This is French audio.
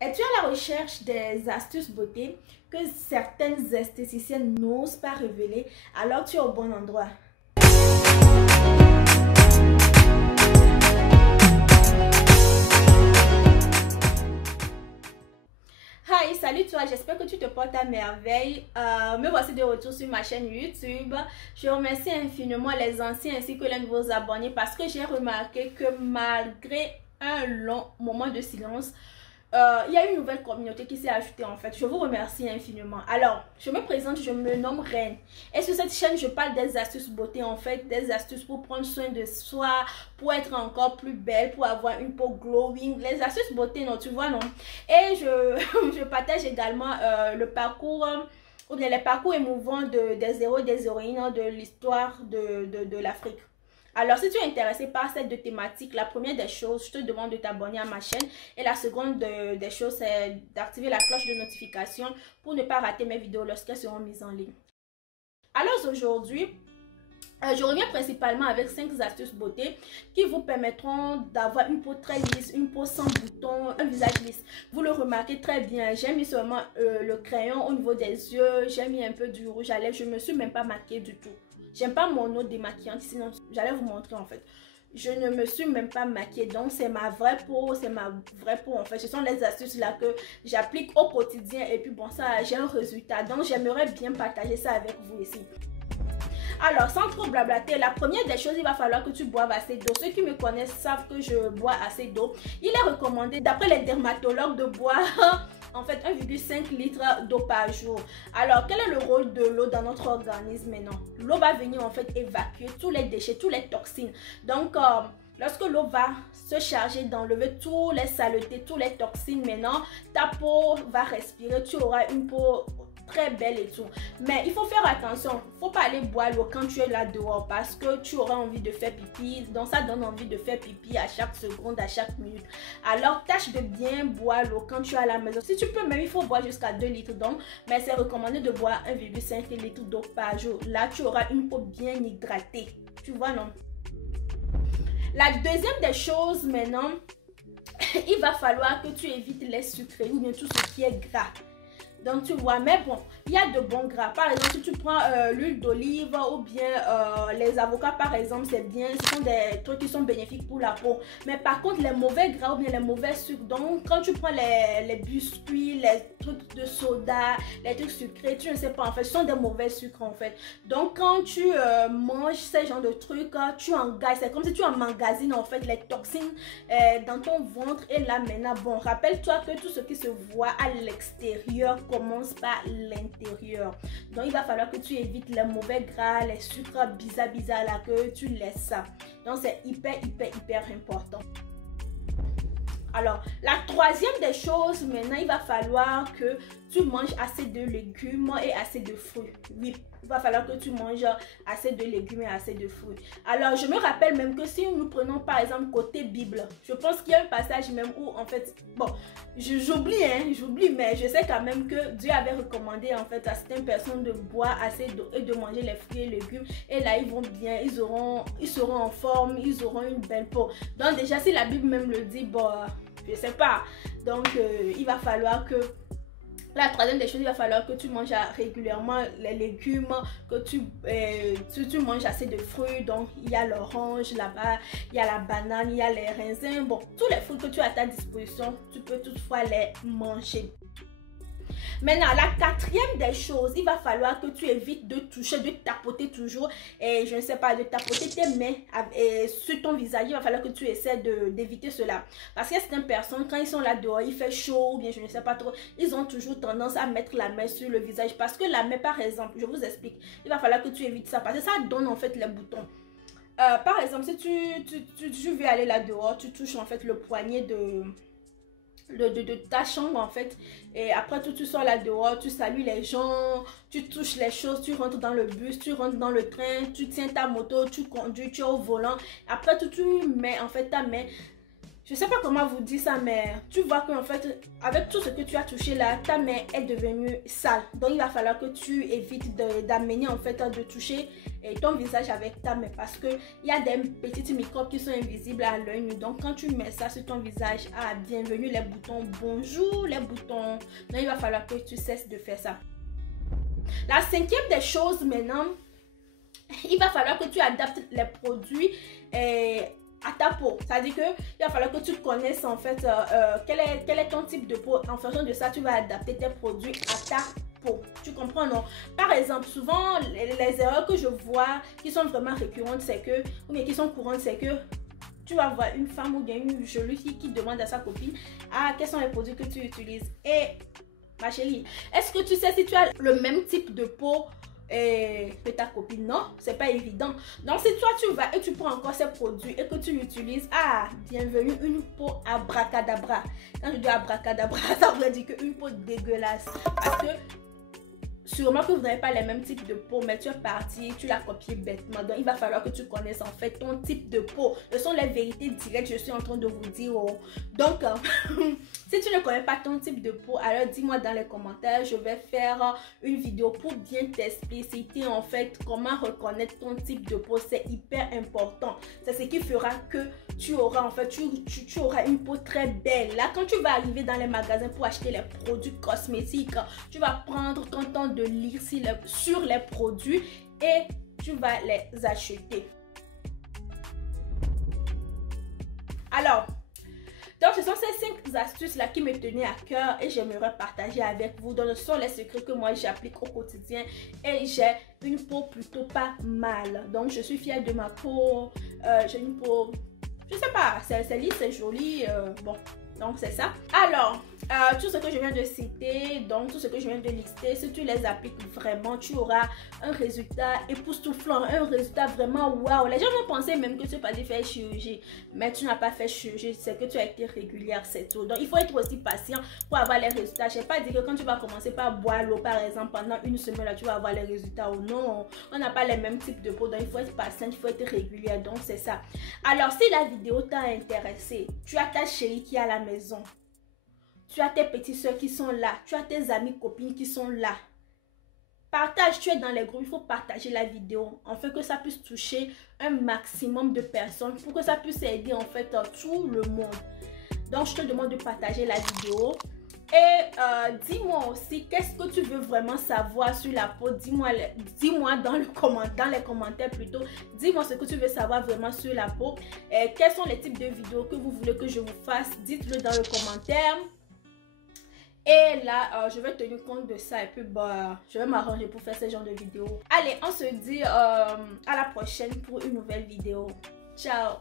Es-tu à la recherche des astuces beauté que certaines esthéticiennes n'osent pas révéler? Alors tu es au bon endroit. Hi, salut toi, j'espère que tu te portes à merveille. Me voici de retour sur ma chaîne YouTube. Je remercie infiniment les anciens ainsi que les nouveaux abonnés parce que j'ai remarqué que malgré un long moment de silence, il y a une nouvelle communauté qui s'est ajoutée en fait. Je vous remercie infiniment. Alors, je me présente, je me nomme Reine. Et sur cette chaîne, je parle des astuces beauté en fait, des astuces pour prendre soin de soi, pour être encore plus belle, pour avoir une peau glowing. Les astuces beauté, non, tu vois, non. Et je partage également le parcours, ou bien les parcours émouvants des héros et des héroïnes de l'histoire de l'Afrique. Alors, si tu es intéressé par ces deux thématiques, la première des choses, je te demande de t'abonner à ma chaîne. Et la seconde des choses, c'est d'activer la cloche de notification pour ne pas rater mes vidéos lorsqu'elles seront mises en ligne. Alors aujourd'hui, je reviens principalement avec 5 astuces beauté qui vous permettront d'avoir une peau très lisse, une peau sans boutons, un visage lisse. Vous le remarquez très bien, j'ai mis seulement le crayon au niveau des yeux, j'ai mis un peu du rouge à lèvres, je ne me suis même pas maquillée du tout. J'aime pas mon eau démaquillante, sinon j'allais vous montrer en fait. Je ne me suis même pas maquillée, donc c'est ma vraie peau, en fait. Ce sont les astuces là que j'applique au quotidien et puis bon, ça j'ai un résultat. Donc j'aimerais bien partager ça avec vous ici. Alors, sans trop blablater, la première des choses, il va falloir que tu boives assez d'eau. Ceux qui me connaissent savent que je bois assez d'eau. Il est recommandé, d'après les dermatologues, de boire en fait 1,5 litre d'eau par jour. Alors, quel est le rôle de l'eau dans notre organisme maintenant? L'eau va venir en fait évacuer tous les déchets, toutes les toxines. Donc, lorsque l'eau va se charger d'enlever tous les saletés, toutes les toxines maintenant, ta peau va respirer, tu auras une peau très belle et tout. Mais il faut faire attention, il ne faut pas aller boire l'eau quand tu es là dehors parce que tu auras envie de faire pipi. Donc ça donne envie de faire pipi à chaque seconde, à chaque minute. Alors tâche de bien boire l'eau quand tu es à la maison. Si tu peux même, il faut boire jusqu'à 2 litres d'eau. Mais c'est recommandé de boire 1,5 litre d'eau par jour. Là tu auras une peau bien hydratée. Tu vois, non? La deuxième des choses maintenant, il va falloir que tu évites les sucrés ou bien tout ce qui est gras. Donc tu vois, mais bon, il y a de bons gras. Par exemple, si tu prends l'huile d'olive ou bien les avocats par exemple, c'est bien. Ce sont des trucs qui sont bénéfiques pour la peau. Mais par contre, les mauvais gras ou bien les mauvais sucres, donc quand tu prends les biscuits, les trucs de soda, les trucs sucrés, tu ne sais pas en fait, ce sont des mauvais sucres en fait. Donc quand tu manges ces genres de trucs, tu engages. C'est comme si tu emmagasines en fait les toxines dans ton ventre. Et là maintenant, bon, rappelle-toi que tout ce qui se voit à l'extérieur commence par l'intérieur. Donc il va falloir que tu évites les mauvais gras, les sucres bizarres là, que tu laisses ça. Donc c'est hyper important. Alors, la troisième des choses, maintenant, il va falloir que tu manges assez de légumes et assez de fruits. Oui, il va falloir que tu manges assez de légumes et assez de fruits. Alors, je me rappelle même que si nous prenons par exemple côté Bible, je pense qu'il y a un passage même où en fait, bon, j'oublie, mais je sais quand même que Dieu avait recommandé en fait à certaines personnes de boire assez d'eau et de manger les fruits et légumes. Et là, ils vont bien, ils seront en forme, ils auront une belle peau. Donc déjà, si la Bible même le dit, bon, je sais pas. Donc, il va falloir que... La troisième des choses, il va falloir que tu manges régulièrement les légumes, que tu manges assez de fruits. Donc, il y a l'orange là-bas, il y a la banane, il y a les raisins. Bon, tous les fruits que tu as à ta disposition, tu peux toutefois les manger. Maintenant, la quatrième des choses, il va falloir que tu évites de toucher, de tapoter toujours, et je ne sais pas, de tapoter tes mains sur ton visage. Il va falloir que tu essaies d'éviter cela. Parce que certaines personnes, quand ils sont là dehors, il fait chaud, ou bien je ne sais pas trop, ils ont toujours tendance à mettre la main sur le visage. Parce que la main, par exemple, je vous explique, il va falloir que tu évites ça, parce que ça donne en fait les boutons. Par exemple, si tu veux aller là dehors, tu touches en fait le poignet de ta chambre en fait, et après tu sors là dehors, tu salues les gens, tu touches les choses, tu rentres dans le bus, tu rentres dans le train, tu tiens ta moto, tu conduis, tu es au volant, après tu mets en fait ta main je sais pas comment vous dire ça, mais tu vois qu'en fait, avec tout ce que tu as touché là, ta main est devenue sale. Donc, il va falloir que tu évites d'amener en fait, de toucher ton visage avec ta main. Parce qu'il y a des petites microbes qui sont invisibles à l'œil nu. Donc, quand tu mets ça sur ton visage, ah, bienvenue les boutons, bonjour les boutons. Donc, il va falloir que tu cesses de faire ça. La cinquième des choses maintenant, il va falloir que tu adaptes les produits à ta peau. C'est-à-dire qu'il va falloir que tu connaisses en fait quel est ton type de peau. En fonction de ça, tu vas adapter tes produits à ta peau. Tu comprends, non? Par exemple, souvent, les erreurs que je vois qui sont vraiment récurrentes, c'est que, ou bien qui sont courantes, c'est que tu vas voir une femme ou bien une jolie fille qui demande à sa copine, ah, quels sont les produits que tu utilises? Et ma chérie, est-ce que tu sais si tu as le même type de peau que ta copine? Non, c'est pas évident. Donc si toi tu vas et tu prends encore ces produits et que tu l'utilises, ah, bienvenue une peau abracadabra. Quand je dis abracadabra, ça veut dire qu'une peau dégueulasse. Parce que sûrement que vous n'avez pas les mêmes types de peau, mais tu es parti, tu l'as copié bêtement. Donc, il va falloir que tu connaisses en fait ton type de peau. Ce sont les vérités directes, je suis en train de vous dire. Oh. Donc, si tu ne connais pas ton type de peau, alors dis-moi dans les commentaires. Je vais faire une vidéo pour bien t'expliciter en fait comment reconnaître ton type de peau. C'est hyper important. C'est ce qui fera que tu auras en fait, tu auras une peau très belle. Là, quand tu vas arriver dans les magasins pour acheter les produits cosmétiques, tu vas prendre ton temps de lire sur les produits et tu vas les acheter. Alors, donc ce sont ces 5 astuces là qui me tenaient à cœur et j'aimerais partager avec vous. Donc ce sont les secrets que moi j'applique au quotidien et j'ai une peau plutôt pas mal. Donc je suis fière de ma peau. J'ai une peau, je sais pas, c'est lisse, c'est joli. Bon. Donc c'est ça. Alors, tout ce que je viens de citer, donc tout ce que je viens de lister, si tu les appliques vraiment, tu auras un résultat époustouflant, un résultat vraiment waouh. Les gens vont penser même que tu n'as pas fait chirurgie, mais tu n'as pas fait chirurgie, c'est que tu as été régulière, c'est tout. Donc il faut être aussi patient pour avoir les résultats. Je n'ai pas dit que quand tu vas commencer par boire l'eau par exemple pendant une semaine, là, tu vas avoir les résultats ou non. On n'a pas les mêmes types de peau, donc il faut être patient, il faut être régulière, donc c'est ça. Alors si la vidéo t'a intéressé, tu as ta chérie qui est à la maison, tu as tes petites soeurs qui sont là, tu as tes amis, copines qui sont là. Partage, tu es dans les groupes, il faut partager la vidéo. En fait que ça puisse toucher un maximum de personnes pour que ça puisse aider en fait tout le monde. Donc je te demande de partager la vidéo. Et dis-moi aussi, qu'est-ce que tu veux vraiment savoir sur la peau? Dis-moi dans les commentaires plutôt. Dis-moi ce que tu veux savoir vraiment sur la peau. Quels sont les types de vidéos que vous voulez que je vous fasse? Dites-le dans les commentaires. Et là, je vais tenir compte de ça et puis bah, je vais m'arranger pour faire ce genre de vidéos. Allez, on se dit à la prochaine pour une nouvelle vidéo. Ciao!